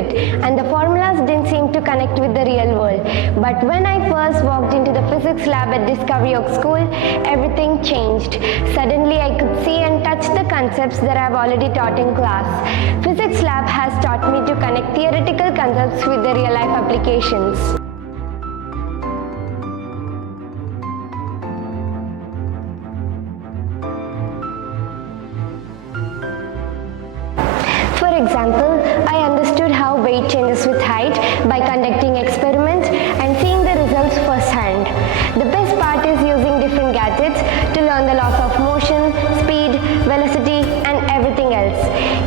it, and the formulas didn't seem to connect with the real world. But when I first walked into the physics lab at Discoveri Oaks School, everything changed. Suddenly I could see and touch the concepts that I've already taught in class. Physics lab has taught me to connect theoretical concepts with the real life applications. For example, I understood how weight changes with height by conducting experiments and seeing the results firsthand. The best part is using different gadgets to learn the laws of motion, speed, velocity, and everything else.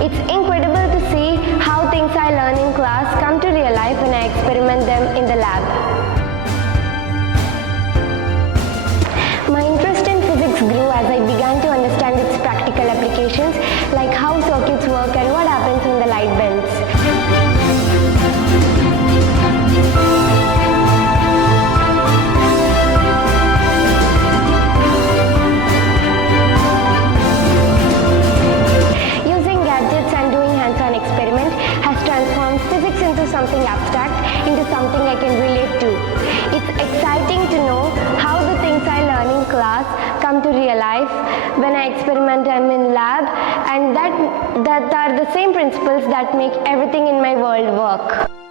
It's incredible to see how things I learn in class come to real life when I experiment them in the lab. My interest in physics grew as I began to understand its practical applications, like how circuits work and what happens when the light bends. Using gadgets and doing hands-on experiments has transformed physics into something abstract, into something I can relate to. It's exciting to know how the things I learn in class come to real life when I experiment them in lab, and that are the same principles that make everything in my world work.